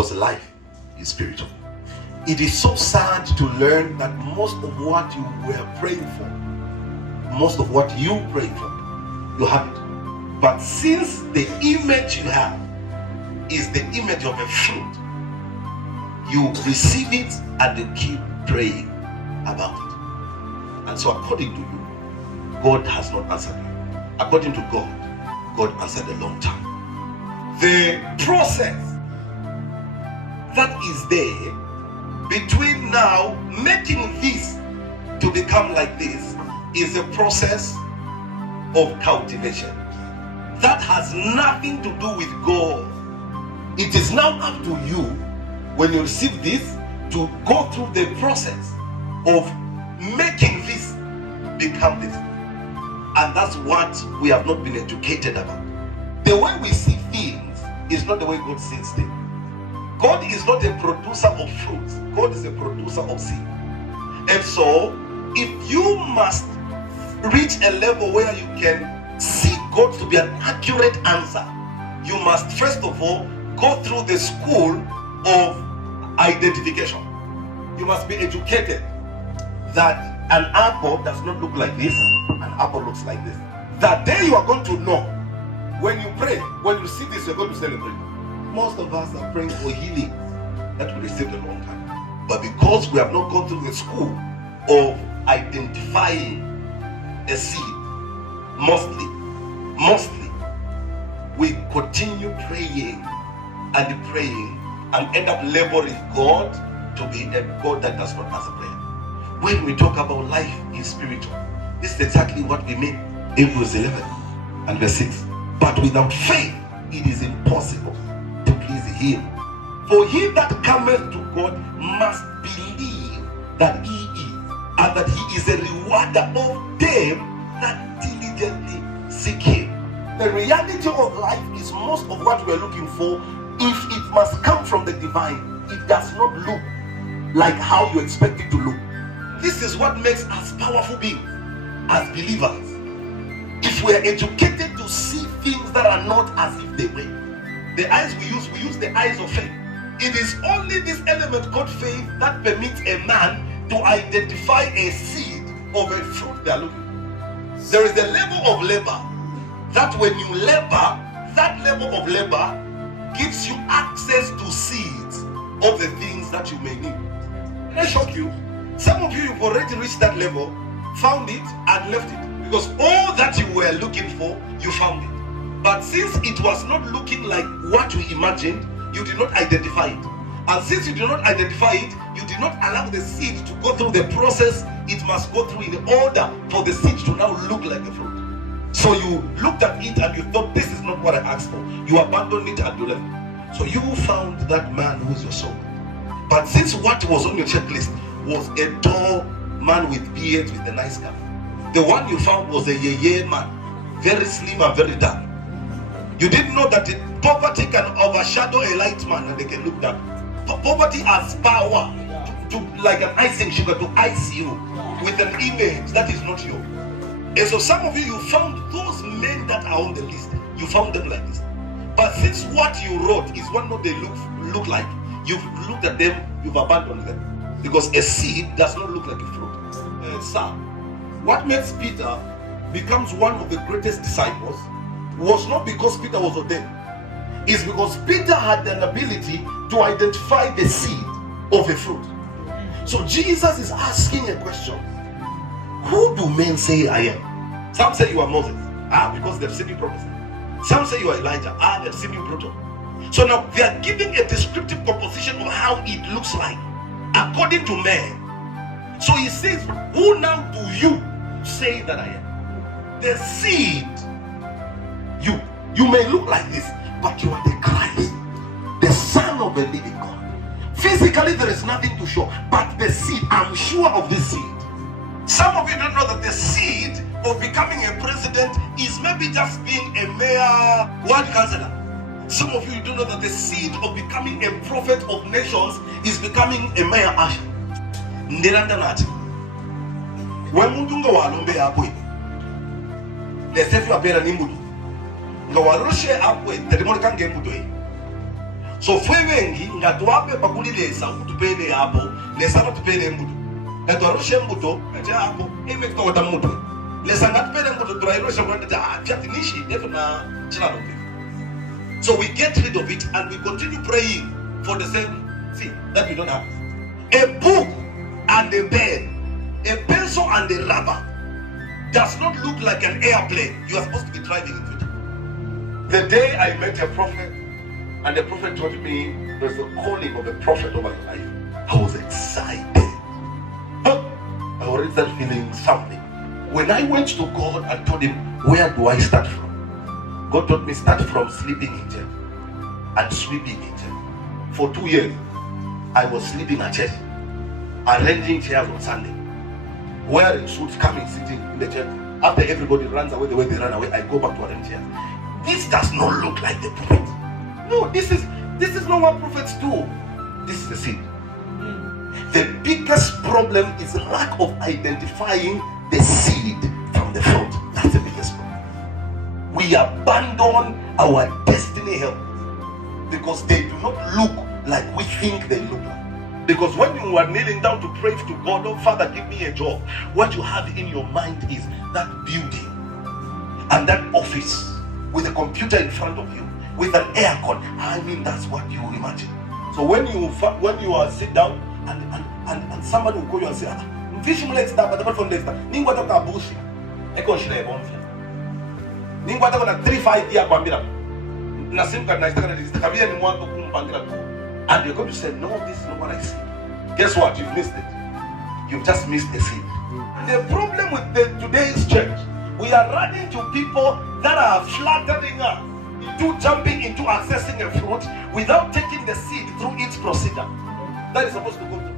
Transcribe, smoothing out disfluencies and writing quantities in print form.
because life is spiritual. It is so sad to learn that most of what you were praying for, most of what you pray for, you have it. But since the image you have is the image of a fruit, you receive it and you keep praying about it. And so according to you, God has not answered you. According to God, God answered a long time. The process that is there between now making this to become like this is a process of cultivation that has nothing to do with God. It is now up to you, when you receive this, to go through the process of making this become this. And that's what we have not been educated about. The way we see things is not the way God sees things. God is not a producer of fruits. God is a producer of seed. And so, if you must reach a level where you can see God to be an accurate answer, you must first of all go through the school of identification. You must be educated that an apple does not look like this, an apple looks like this. That day you are going to know. When you pray, when you receive this, you're going to celebrate. Most of us are praying for healing that we received a long time. But because we have not gone through the school of identifying a seed, mostly, we continue praying and end up laboring God to be a God that does not answer prayer. When we talk about life is spiritual, this is exactly what we mean. Hebrews 11 and verse 6. But without faith, it is impossible to please him. For he that cometh to God must believe that he is, and that he is a rewarder of them that diligently seek him. The reality of life is most of what we're looking for. If it must come from the divine, it does not look like how you expect it to look. This is what makes us powerful beings as believers. If we are educated to see things that are not as if they were. The eyes we use the eyes of faith. It is only this element called faith that permits a man to identify a seed of a fruit they are looking for. There is a level of labor that when you labor, that level of labor gives you access to seeds of the things that you may need. Can I shock you? Some of you, you've already reached that level, found it and left it. Because all that you were looking for, you found it. But since it was not looking like what you imagined, you did not identify it. And since you did not identify it, you did not allow the seed to go through the process it must go through in order for the seed to now look like a fruit. So you looked at it and you thought, this is not what I asked for. You abandoned it and you left. So you found that man who's your soul. But since what was on your checklist was a tall man with beard with a nice scarf, the one you found was a yeye man, very slim and very dark. You didn't know that poverty can overshadow a light man and they can look dark. Poverty has power to like an icing sugar, to ice you with an image that is not yours. And so some of you found those men that are on the list. You found them like this. But since what you wrote is what they look like, you've looked at them, you've abandoned them. Because a seed does not look like a fruit. Sir, what makes Peter becomes one of the greatest disciples was not because Peter was ordained. It's because Peter had an ability to identify the seed of a fruit. So Jesus is asking a question. Who do men say I am? Some say you are Moses. Because they've seen you prophesy. Some say you are Elijah. They've seen you prophesy. So now they are giving a descriptive composition of how it looks like according to men. So he says, who now do you say that I am? The seed. You may look like this, but you are the Christ, the Son of the living God. Physically there is nothing to show, but the seed, I'm sure of this seed. Some of you don't know that the seed of becoming a president is maybe just being a mayor, ward councillor. Some of you don't know that the seed of becoming a prophet of nations is becoming a mayor usher. Ndiranda nati. Wemuntu nga walombe akwe. Lesefu apera nimbudu. Nga waloshe akwe terimoni kange mbudu. So fwe wengi ngatuwape pakulilesa ukutupele hapo lesa natupele mbuto ngatuwarushe mbuto ngacha hapo ime kutawata mbuto lesa ngatupele mbuto turairoshe mbuto fyatinishi nefu na chila lope. So we get rid of it and we continue praying for the same thing that we don't have. A book and a pen, a pencil and a rubber does not look like an airplane you are supposed to be driving into it. The day I met a prophet and the prophet told me there's a calling of a prophet over your life, I was excited. But I already started feeling something. When I went to God and told him, where do I start from? God told me, start from sleeping in church and sweeping in church. For 2 years, I was sleeping at church, arranging chairs on Sunday, wearing suits, coming, sitting in the church. After everybody runs away the way they ran away, I go back to arrange chairs. This does not look like the prophet. No, this is not what prophets do. This is the seed. The biggest problem is lack of identifying the seed from the fruit. That's the biggest problem. We abandon our destiny help because they do not look like we think they look like. Because when you are kneeling down to pray to God, oh Father, give me a job, what you have in your mind is that building and that office with a computer in front of you, with an aircon. I mean, that's what you imagine. So when you sit down and somebody will call you and say, fish mulets that, but from this, Ningwata bullshit. Echo Shire Bonfia. Ningwata 3-5 year Bambira. Nasimka Nastaka is the Kabia and want to Kumpanga. And you're going to say, no, this is not what I see. Guess what? You've missed it. You've just missed the seed. The problem with today's church, we are running to people that are flattering us into jumping into accessing a fruit without taking the seed through its procedure that is supposed to go through.